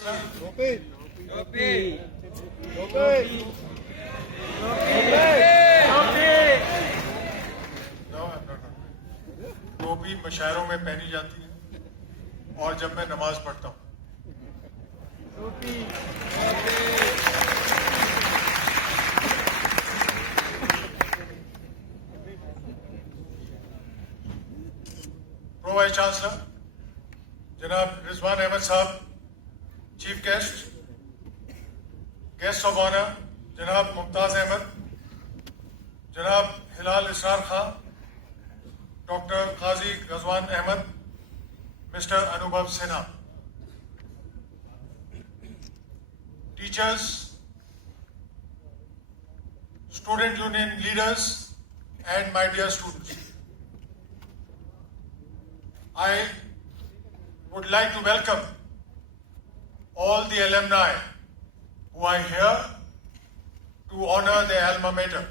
टोपी टोपी टोपी टोपी मशायरों में पहनी जाती है और जब मैं नमाज पढ़ता हूँ। प्रो वाइस चांसलर जनाब रिजवान अहमद साहब, चीफ गेस्ट ऑफ ऑनर जनाब मुमताज अहमद, जनाब हिलाल इसरार खान, डॉक्टर काजी गजवान अहमद, मिस्टर अनुभव Sinha, teachers, student union leaders and my dear students, I would like to welcome all the alumni who are here to honor their alma mater.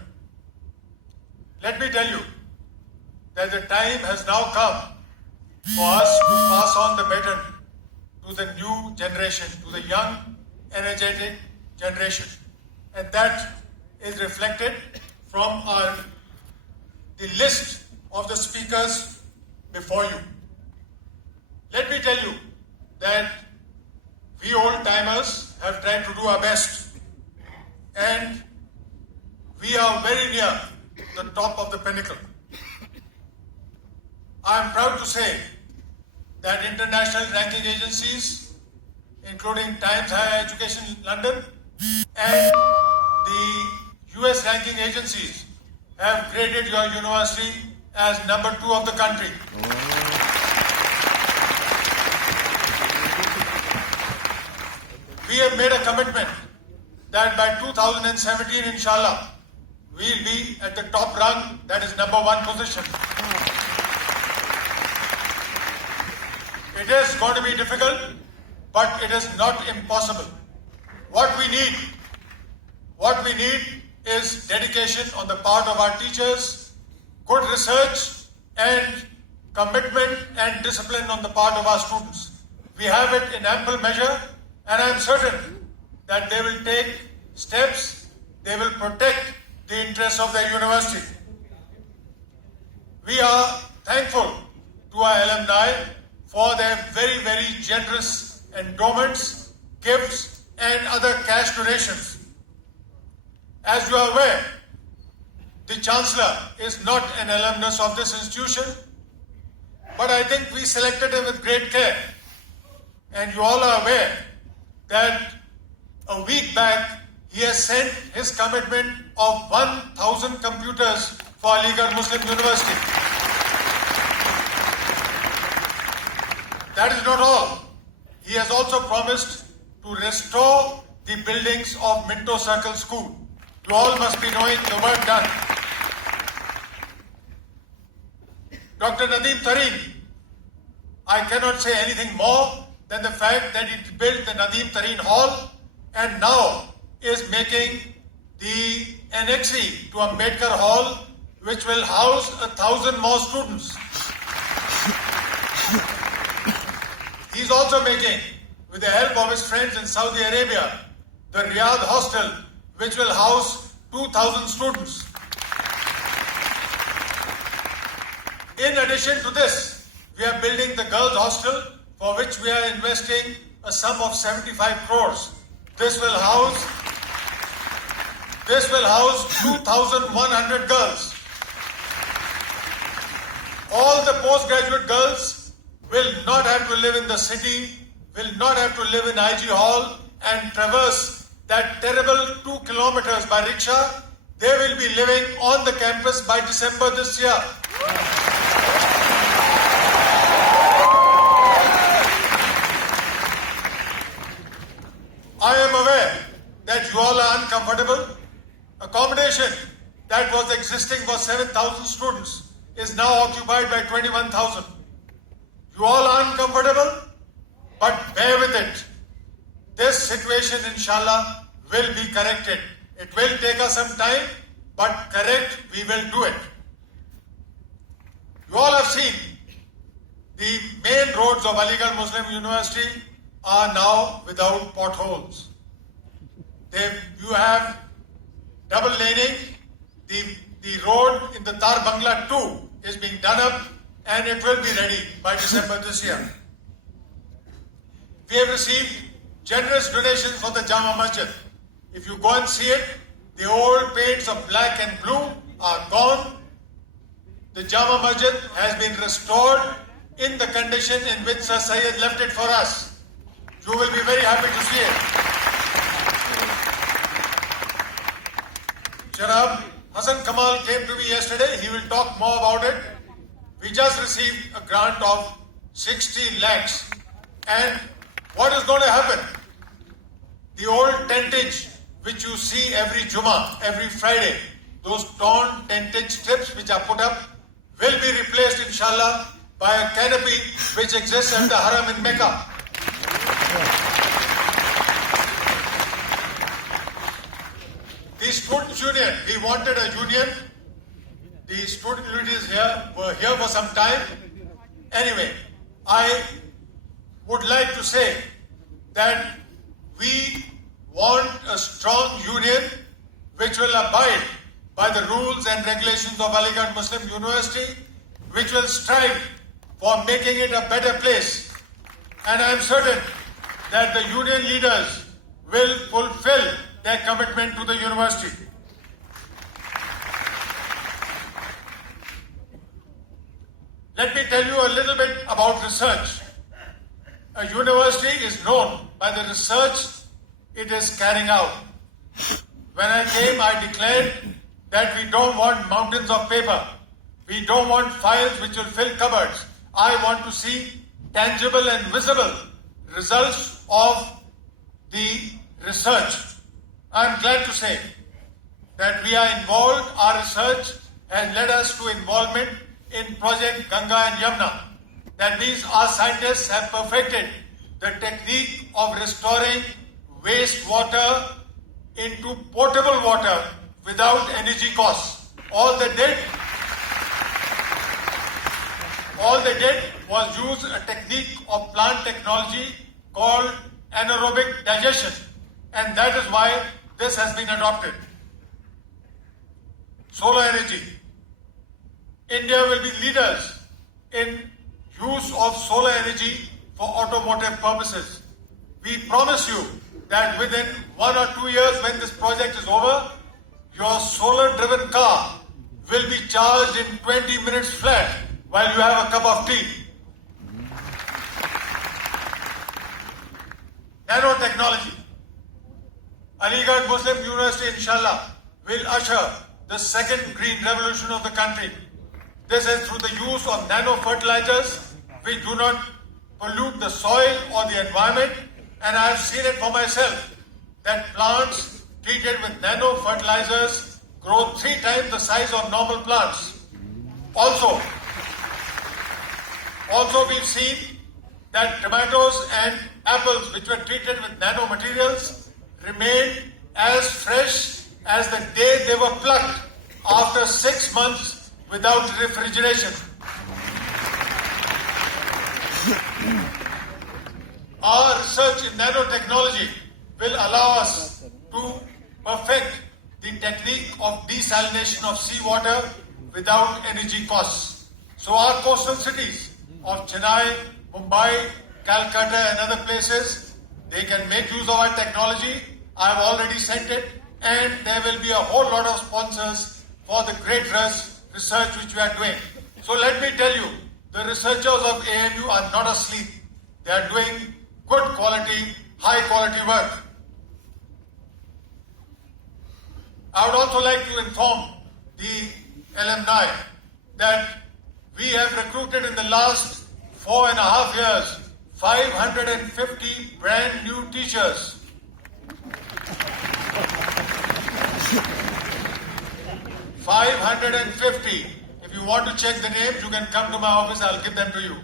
Let me tell you that the time has now come for us to pass on the baton to the new generation, to the young, energetic generation. And that is reflected from the list of the speakers before you. Let me tell you that we old timers have tried to do our best, and we are very near the top of the pinnacle. I am proud to say that international ranking agencies, including Times Higher Education London and the US ranking agencies, have graded your university as number 2 of the country. We have made a commitment that by 2017, inshallah, we'll be at the top rung, that is number 1 position. It is going to be difficult, but it is not impossible. What we need is dedication on the part of our teachers, good research, and commitment and discipline on the part of our students. We have it in ample measure, and I am certain that they will take steps, they will protect the interests of their university. We are thankful to our alumni for their very, very generous endowments, gifts, and other cash donations. As you are aware, the Chancellor is not an alumnus of this institution, but I think we selected him with great care. And you all are aware that a week back, he has sent his commitment of 1,000 computers for Aligarh Muslim University. That is not all. He has also promised to restore the buildings of Minto Circle School. You all must be knowing the work done. Dr. Nadeem Tareen, I cannot say anything more than the fact that he built the Nadeem Tareen Hall and now is making the annexe to Ambedkar Hall, which will house 1,000 more students. He is also making, with the help of his friends in Saudi Arabia, the Riyadh Hostel, which will house 2,000 students. In addition to this, we are building the girls' hostel, for which we are investing a sum of 75 crores. This will house 2,100 girls. All the postgraduate girls will not have to live in the city, will not have to live in IG Hall and traverse that terrible 2 kilometers by rickshaw. They will be living on the campus by December this year. I am aware that you all are uncomfortable. Accommodation that was existing for 7,000 students is now occupied by 21,000. You all are uncomfortable, but bear with it. This situation, inshallah, will be corrected. It will take us some time, but correct, we will do it. You all have seen the main roads of Aligarh Muslim University are now without potholes. You have double laning. The road in the Tar Bangla 2 is being done up and it will be ready by December this year. We have received generous donations for the Jama Masjid. If you go and see it, the old paints of black and blue are gone. The Jama Masjid has been restored in the condition in which Sir Syed left it for us. You will be very happy to see it. Janab Hassan Kamal came to me yesterday. He will talk more about it. We just received a grant of 60 lakhs. And what is going to happen? The old tentage which you see every Jummah, every Friday, those torn tentage strips which are put up will be replaced, inshallah, by a canopy which exists at the Haram in Mecca. The Students' Union, we wanted a union. The student unities here were here for some time. Anyway, I would like to say that we want a strong union which will abide by the rules and regulations of Aligarh Muslim University, which will strive for making it a better place. And I am certain that the union leaders will fulfill their commitment to the university. Let me tell you a little bit about research. A university is known by the research it is carrying out. When I came, I declared that we don't want mountains of paper. We don't want files which will fill cupboards. I want to see tangible and visible results of the research. I'm glad to say that we are involved. Our research has led us to involvement in Project Ganga and Yamuna. That means our scientists have perfected the technique of restoring wastewater into potable water without energy costs. All they did was use a technique of plant technology called anaerobic digestion, and that is why this has been adopted. Solar energy. India will be leaders in use of solar energy for automotive purposes. We promise you that within 1 or 2 years, when this project is over, your solar-driven car will be charged in 20 minutes flat while you have a cup of tea. Nanotechnology. Aligarh Muslim University, inshallah, will usher the second green revolution of the country. This is through the use of nano-fertilizers which do not pollute the soil or the environment, and I have seen it for myself that plants treated with nano-fertilizers grow 3 times the size of normal plants. Also we've seen that tomatoes and apples which were treated with nanomaterials remained as fresh as the day they were plucked after 6 months without refrigeration. Our research in nanotechnology will allow us to perfect the technique of desalination of seawater without energy costs. So our coastal cities of Chennai, Mumbai, Calcutta and other places, they can make use of our technology. I have already sent it, and there will be a whole lot of sponsors for the great research which we are doing. So let me tell you, the researchers of AMU are not asleep. They are doing good quality, high quality work. I would also like to inform the alumni that we have recruited in the last 4.5 years 550 brand new teachers. 550. If you want to check the names, you can come to my office, I'll give them to you.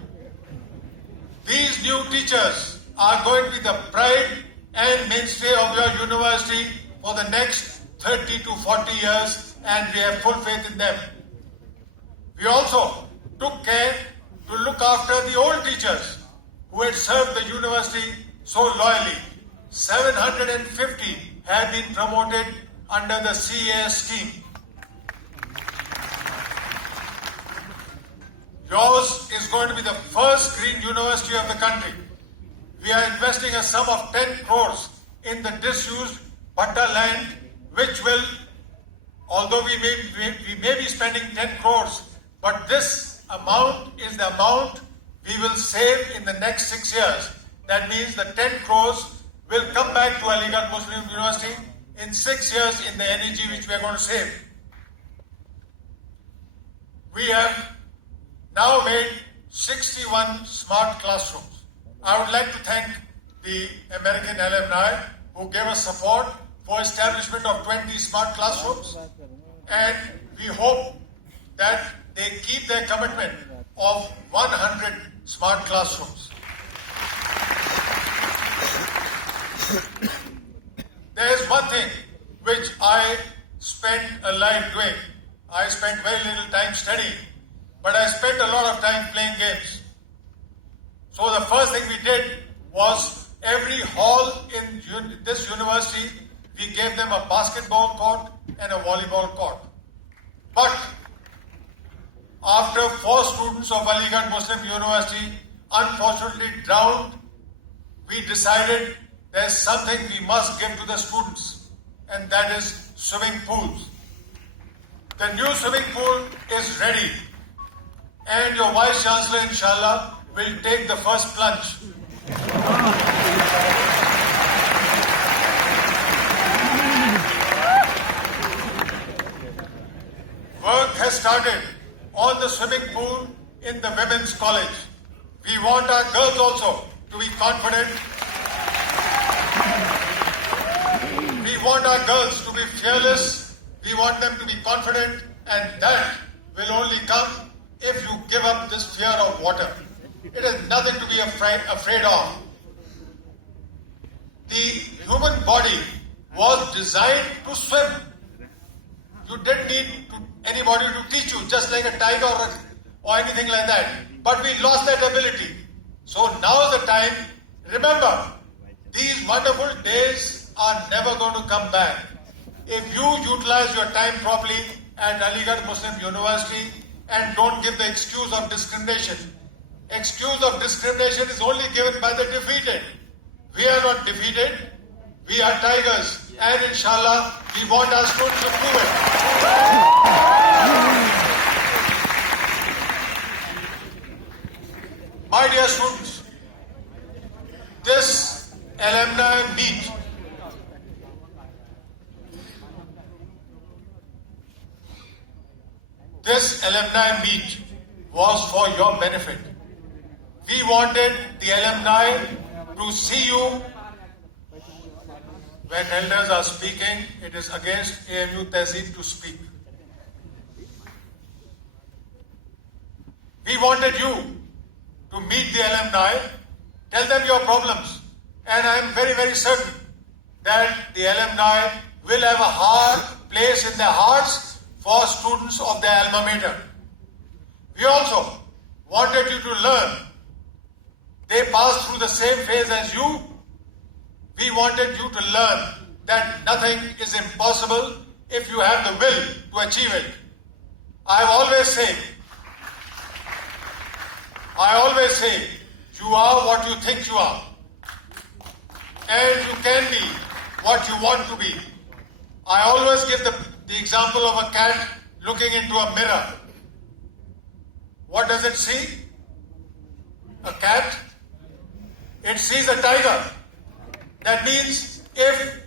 These new teachers are going to be the pride and mainstay of your university for the next 30 to 40 years, and we have full faith in them. We also took care to look after the old teachers who had served the university so loyally. 750 have been promoted under the CAS scheme. Yours is going to be the first green university of the country. We are investing a sum of 10 crores in the disused Bhatta land, which will, although we may be spending 10 crores, but this amount is the amount we will save in the next 6 years. That means the 10 crores will come back to Aligarh Muslim University in 6 years in the NEG which we are going to save. We have now made 61 smart classrooms. I would like to thank the American alumni who gave us support for establishment of 20 smart classrooms, and we hope that they keep their commitment of 100 smart classrooms. There is one thing which I spent a life doing. I spent very little time studying, but I spent a lot of time playing games. So the first thing we did was every hall in this university, we gave them a basketball court and a volleyball court. But after 4 students of Aligarh Muslim University unfortunately drowned, we decided there's something we must give to the students, and that is swimming pools. The new swimming pool is ready, and your Vice Chancellor, inshallah, will take the first plunge. Work has started on the swimming pool in the Women's College. We want our girls also to be confident. We want our girls to be fearless. We want them to be confident, and that will only come if you give up this fear of water. It is nothing to be afraid of. The human body was designed to swim. You didn't need anybody to teach you, just like a tiger or anything like that. But we lost that ability. So now is the time. Remember, these wonderful days are never going to come back. If you utilize your time properly at Aligarh Muslim University and don't give the excuse of discrimination. Excuse of discrimination is only given by the defeated. We are not defeated. We are tigers. And inshallah, we want our students to prove it. My dear students, this alumni meet was for your benefit. We wanted the alumni to see you. When elders are speaking, it is against AMU Tehzeeb to speak. We wanted you to meet the alumni, tell them your problems, and I am very, very certain that the alumni will have a hard place in their hearts for students of their alma mater. We also wanted you to learn. They passed through the same phase as you. We wanted you to learn that nothing is impossible if you have the will to achieve it. I always say, you are what you think you are. And you can be what you want to be. I always give the example of a cat looking into a mirror. What does it see? A cat? It sees a tiger. That means if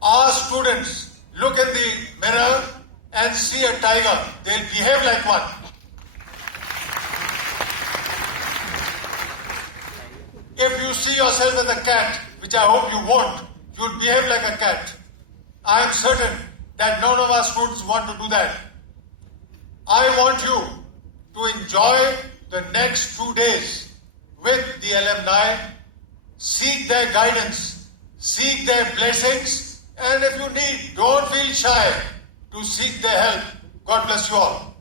our students look in the mirror and see a tiger, they'll behave like one. If you see yourself as a cat, which I hope you won't, you'll behave like a cat. I am certain that none of our students want to do that. I want you to enjoy the next 2 days with the alumni, seek their guidance, seek their blessings, and if you need, don't feel shy to seek their help. God bless you all.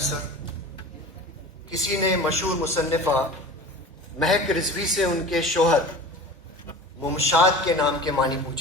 Professor, किसी ने मशहूर मुसन्निफा महक रिजवी से उनके शोहर मुमशाद के नाम के मानी पूछे।